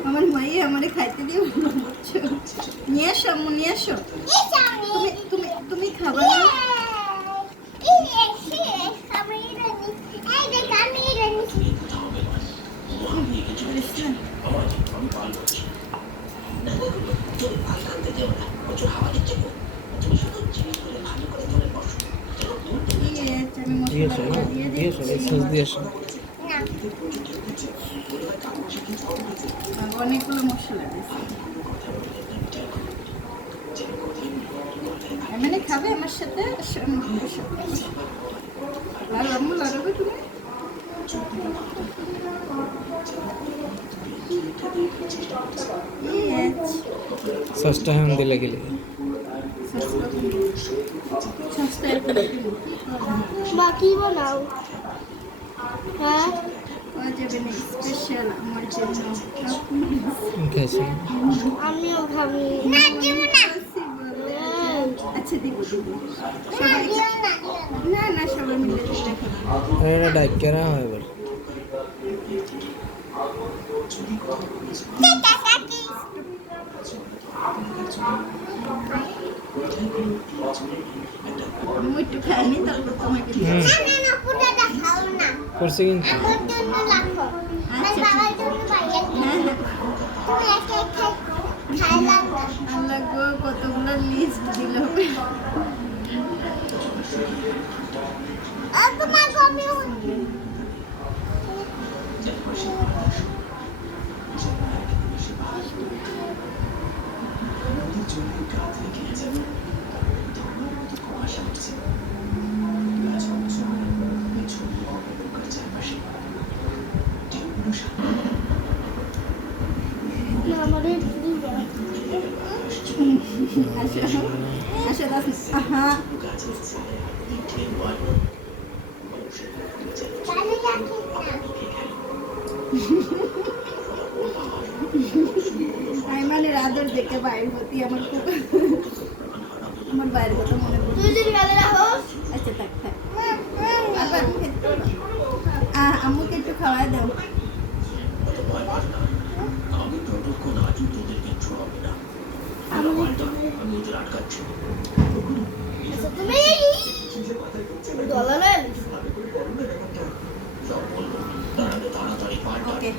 আমার মাইয়ে আমারে খাইতে দিয়ে বলছো নিয়ে আসো আম্মু নিয়ে আসো তুমি তুমি খাবা না অনেকগুলো মশলা দিয়েছি মানে খাবে আমার সাথে লাড়ু আম্মু লাড়াবে তুমি সস্তা है दिले के लिए বাকি বানাও হ্যাঁ স্পেশাল আমার জন্য कैसे আমিও খাবো আচ্ছা দিব দিব সবাই না না সবাই মিলে দেখো अरे डाइट क्या रहा है एबार আমি একটু খাইনি তারপর তোমাকে না না পুরোটা খাও না করছে কিন্তু আমার জন্য রাখো আমার বাবার জন্য পাইয়ে হ্যাঁ তুমি একা একা খাইলাম না আল্লাহ গো কতগুলো লিস্ট দিল আর তোমার কমে আমাদের আসো আসো আহা চালে রাখি আইমানের আদর দেখে বাইরের প্রতি আমার খুব আমার বাইরের কথা মনে পড়ে তুই যদি গালে রাখো আচ্ছা থাক থাক আবার আম্মুকে একটু খাওয়াই দাও তুমি ডলার ওকে